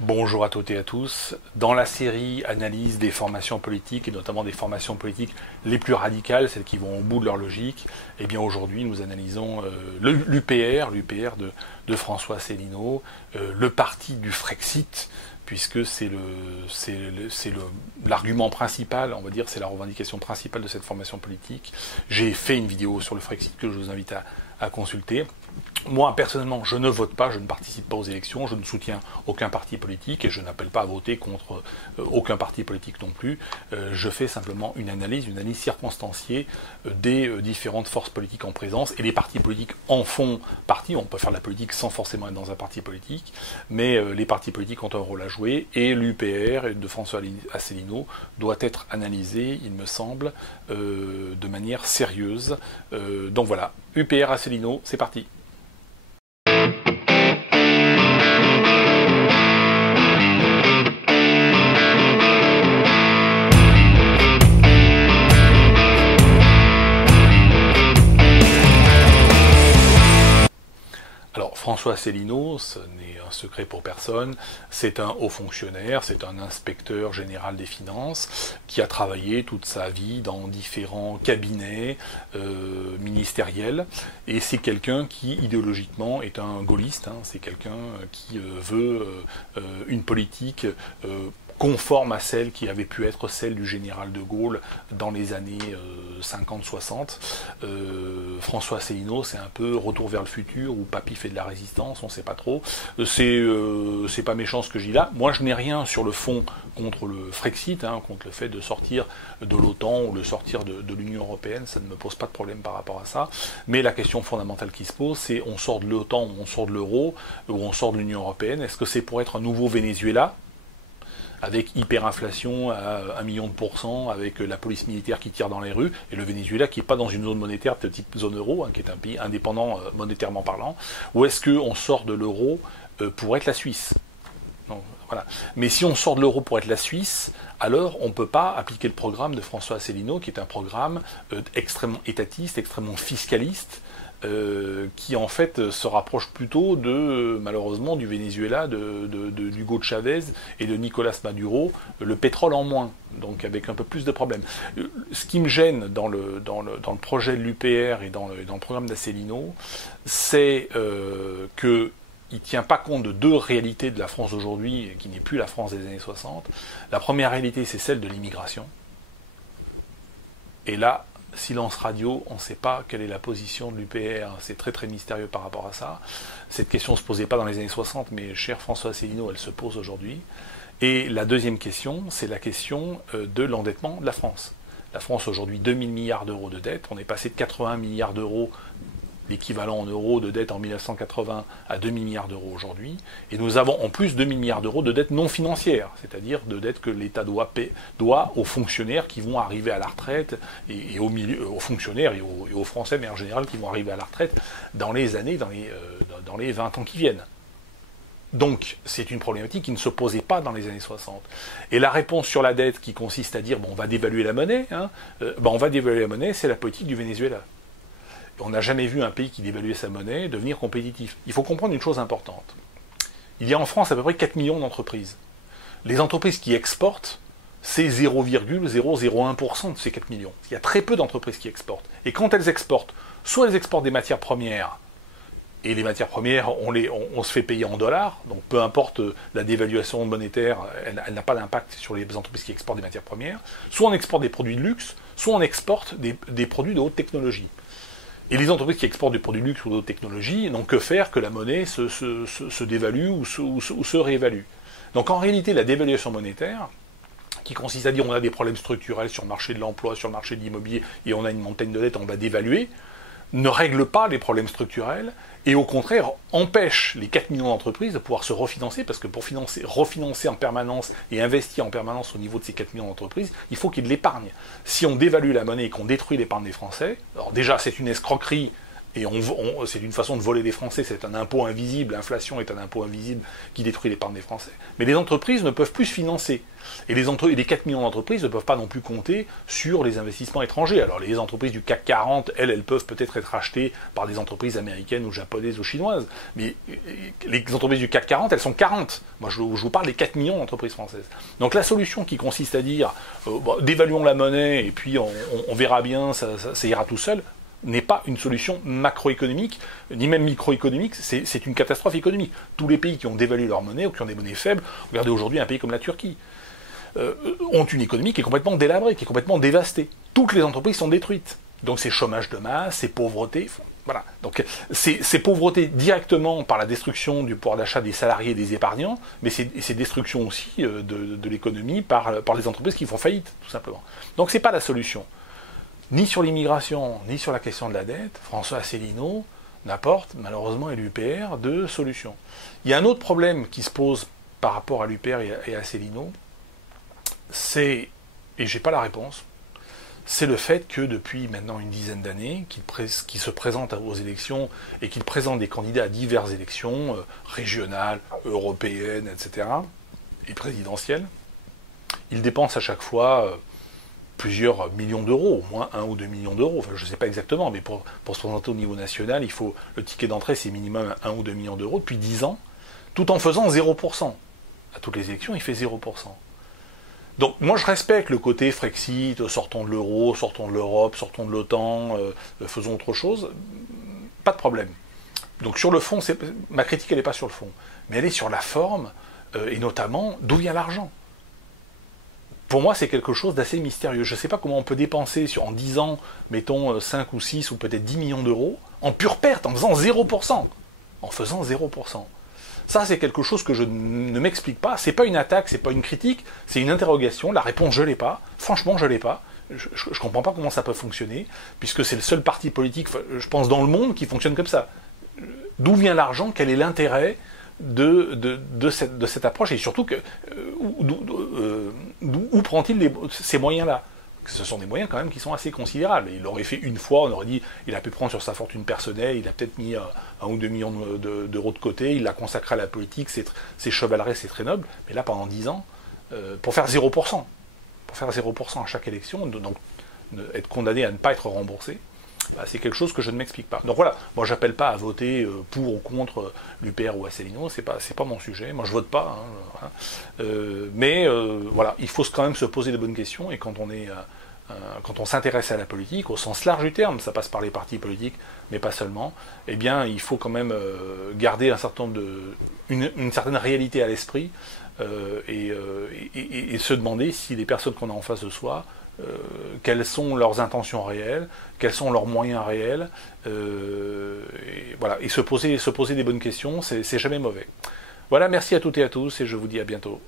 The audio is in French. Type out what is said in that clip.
Bonjour à toutes et à tous. Dans la série Analyse des formations politiques et notamment des formations politiques les plus radicales, celles qui vont au bout de leur logique, eh bien aujourd'hui nous analysons l'UPR de François Asselineau, le parti du Frexit, puisque c'est l'argument principal, on va dire, c'est la revendication principale de cette formation politique. J'ai fait une vidéo sur le Frexit que je vous invite à consulter. Moi, personnellement, je ne vote pas, je ne participe pas aux élections, je ne soutiens aucun parti politique et je n'appelle pas à voter contre aucun parti politique non plus. Je fais simplement une analyse circonstanciée des différentes forces politiques en présence et les partis politiques en font partie. On peut faire de la politique sans forcément être dans un parti politique, mais les partis politiques ont un rôle à jouer et l'UPR de François Asselineau doit être analysé, il me semble, de manière sérieuse. Donc voilà, UPR Asselineau, c'est parti. Alors François Asselineau, ce n'est un secret pour personne, c'est un haut fonctionnaire, c'est un inspecteur général des finances qui a travaillé toute sa vie dans différents cabinets ministériels et c'est quelqu'un qui idéologiquement est un gaulliste, hein, c'est quelqu'un qui veut une politique conforme à celle qui avait pu être celle du général de Gaulle dans les années 50-60. François Asselineau, c'est un peu retour vers le futur, où papy fait de la résistance, on ne sait pas trop. C'est pas méchant ce que je dis là. Moi, je n'ai rien sur le fond contre le Frexit, hein, contre le fait de sortir de l'OTAN ou de sortir de l'Union Européenne, ça ne me pose pas de problème par rapport à ça. Mais la question fondamentale qui se pose, c'est on sort de l'OTAN ou on sort de l'euro, ou on sort de l'Union Européenne, est-ce que c'est pour être un nouveau Venezuela avec hyperinflation à 1 million de %, avec la police militaire qui tire dans les rues, et le Venezuela qui n'est pas dans une zone monétaire de type zone euro, hein, qui est un pays indépendant monétairement parlant, ou est-ce qu'on sort de l'euro pour être la Suisse? Donc, voilà. Mais si on sort de l'euro pour être la Suisse, alors on ne peut pas appliquer le programme de François Asselineau, qui est un programme extrêmement étatiste, extrêmement fiscaliste, qui en fait se rapproche plutôt de, malheureusement, du Venezuela, d'Hugo Chavez et de Nicolas Maduro, le pétrole en moins, donc avec un peu plus de problèmes. Ce qui me gêne dans le projet de l'UPR et dans le programme d'Asselineau, c'est qu'il ne tient pas compte de deux réalités de la France d'aujourd'hui, qui n'est plus la France des années 60. La première réalité, c'est celle de l'immigration. Et là, silence radio, on ne sait pas quelle est la position de l'UPR, c'est très très mystérieux par rapport à ça. Cette question ne se posait pas dans les années 60, mais cher François Asselineau, elle se pose aujourd'hui. Et la deuxième question, c'est la question de l'endettement de la France. La France aujourd'hui, 2000 milliards d'euros de dette, on est passé de 81 milliards d'euros, l'équivalent en euros de dette en 1980 à 2000 milliards d'euros aujourd'hui, et nous avons en plus 2000 milliards d'euros de dette non financière, c'est-à-dire de dette que l'État doit aux fonctionnaires qui vont arriver à la retraite, et aux fonctionnaires et aux Français, mais en général, qui vont arriver à la retraite dans les 20 ans qui viennent. Donc, c'est une problématique qui ne se posait pas dans les années 60. Et la réponse sur la dette qui consiste à dire, bon, on va dévaluer la monnaie, hein, on va dévaluer la monnaie, c'est la politique du Venezuela. On n'a jamais vu un pays qui dévaluait sa monnaie devenir compétitif. Il faut comprendre une chose importante. Il y a en France à peu près 4 millions d'entreprises. Les entreprises qui exportent, c'est 0,001% de ces 4 millions. Il y a très peu d'entreprises qui exportent. Et quand elles exportent, soit elles exportent des matières premières, et les matières premières, on se fait payer en dollars, donc peu importe la dévaluation monétaire, elle n'a pas d'impact sur les entreprises qui exportent des matières premières, soit on exporte des produits de luxe, soit on exporte des produits de haute technologie. Et les entreprises qui exportent des produits de luxe ou d'autres technologies n'ont que faire que la monnaie se dévalue ou se réévalue. Donc en réalité, la dévaluation monétaire, qui consiste à dire on a des problèmes structurels sur le marché de l'emploi, sur le marché de l'immobilier, et on a une montagne de dettes, on va dévaluer, ne règle pas les problèmes structurels, et au contraire empêche les 4 millions d'entreprises de pouvoir se refinancer, parce que pour refinancer en permanence et investir en permanence au niveau de ces 4 millions d'entreprises, il faut qu'il y ait de l'épargne. Si on dévalue la monnaie et qu'on détruit l'épargne des Français, alors déjà c'est une escroquerie Et c'est une façon de voler des Français, c'est un impôt invisible, l'inflation est un impôt invisible qui détruit l'épargne des Français. Mais les entreprises ne peuvent plus se financer. Et les 4 millions d'entreprises ne peuvent pas non plus compter sur les investissements étrangers. Alors les entreprises du CAC 40, elles peuvent peut-être être achetées par des entreprises américaines ou japonaises ou chinoises. Mais les entreprises du CAC 40, elles sont 40. Moi, je vous parle des 4 millions d'entreprises françaises. Donc la solution qui consiste à dire dévaluons la monnaie et puis on verra bien, ça ira tout seul, n'est pas une solution macroéconomique, ni même microéconomique, c'est une catastrophe économique. Tous les pays qui ont dévalué leur monnaie ou qui ont des monnaies faibles, regardez aujourd'hui un pays comme la Turquie, ont une économie qui est complètement délabrée, qui est complètement dévastée. Toutes les entreprises sont détruites. Donc c'est chômage de masse, c'est pauvreté, voilà. Donc c'est pauvreté directement par la destruction du pouvoir d'achat des salariés et des épargnants, mais c'est destruction aussi de l'économie par les entreprises qui font faillite, tout simplement. Donc c'est pas la solution. Ni sur l'immigration, ni sur la question de la dette, François Asselineau n'apporte malheureusement à l'UPR de solutions. Il y a un autre problème qui se pose par rapport à l'UPR et à Asselineau, c'est, et j'ai pas la réponse, c'est le fait que depuis maintenant une dizaine d'années, qu'il se présente aux élections et qu'il présente des candidats à diverses élections, régionales, européennes, etc., et présidentielles, il dépense à chaque fois plusieurs millions d'euros, au moins 1 ou 2 millions d'euros, enfin je ne sais pas exactement, mais pour se présenter au niveau national, le ticket d'entrée c'est minimum 1 ou 2 millions d'euros depuis 10 ans, tout en faisant 0%. À toutes les élections, il fait 0%. Donc moi je respecte le côté Frexit, sortons de l'euro, sortons de l'Europe, sortons de l'OTAN, faisons autre chose, pas de problème. Donc sur le fond, ma critique elle n'est pas sur le fond, mais elle est sur la forme, et notamment d'où vient l'argent. Pour moi, c'est quelque chose d'assez mystérieux. Je ne sais pas comment on peut dépenser en 10 ans, mettons 5 ou 6 ou peut-être 10 millions d'euros, en pure perte, en faisant 0%. En faisant 0%. Ça, c'est quelque chose que je ne m'explique pas. C'est pas une attaque, c'est pas une critique, c'est une interrogation. La réponse, je l'ai pas. Franchement, je l'ai pas. Je ne comprends pas comment ça peut fonctionner, puisque c'est le seul parti politique, je pense, dans le monde qui fonctionne comme ça. D'où vient l'argent? Quel est l'intérêt de cette approche, et surtout où prend-il ces moyens-là? Ce sont des moyens quand même qui sont assez considérables. Il l'aurait fait une fois, on aurait dit, il a pu prendre sur sa fortune personnelle, il a peut-être mis 1 ou 2 millions d'euros de côté, il l'a consacré à la politique, c'est chevaleresque, c'est très noble, mais là pendant 10 ans, pour faire 0%, pour faire 0% à chaque élection, donc être condamné à ne pas être remboursé, c'est quelque chose que je ne m'explique pas. Donc voilà, moi j'appelle pas à voter pour ou contre l'UPR ou Asselineau, c'est pas mon sujet, moi je vote pas, hein, voilà. Mais voilà, il faut quand même se poser de bonnes questions, et quand on s'intéresse à la politique, au sens large du terme, ça passe par les partis politiques, mais pas seulement, eh bien il faut quand même garder une certaine réalité à l'esprit, et se demander si les personnes qu'on a en face de soi, quelles sont leurs intentions réelles, quels sont leurs moyens réels, et voilà, et se poser des bonnes questions, c'est jamais mauvais. Voilà, merci à toutes et à tous, et je vous dis à bientôt.